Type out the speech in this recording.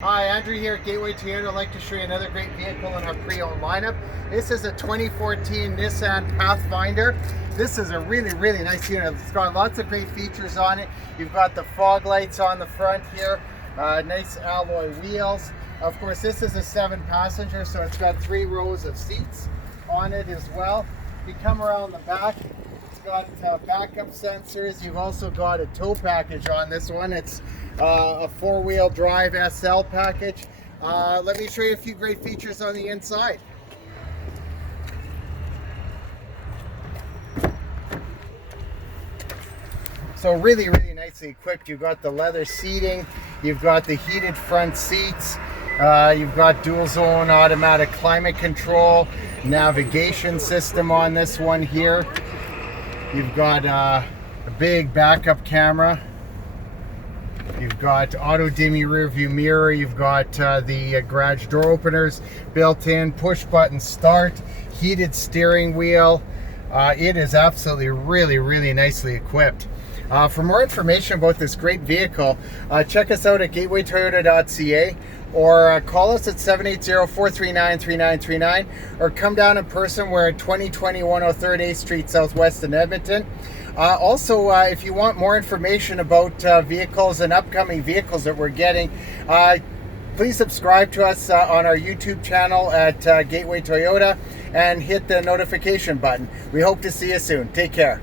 Hi, Andrew here at Gateway Toyota. I'd like to show you another great vehicle in our pre-owned lineup. This is a 2014 Nissan Pathfinder. This is a really nice unit. It's got lots of great features on it. You've got the fog lights on the front here, nice alloy wheels. Of course, this is a 7-passenger, so it's got 3 rows of seats on it as well. You come around the back, it's got backup sensors. You've also got a tow package on this one. It's a 4-wheel drive SL package. Let me show you a few great features on the inside. So really nicely equipped. You've got the leather seating, you've got the heated front seats, you've got dual zone automatic climate control, navigation system on this one here. You've got a big backup camera. You've got auto dimming rear view mirror. You've got the garage door openers built in, push button start, heated steering wheel. It is absolutely really nicely equipped. For more information about this great vehicle, check us out at gatewaytoyota.ca or call us at 780-439-3939 or come down in person. We're at 2020 103rd 8th Street Southwest in Edmonton. Also, if you want more information about vehicles and upcoming vehicles that we're getting, please subscribe to us on our YouTube channel at Gateway Toyota and hit the notification button. We hope to see you soon. Take care.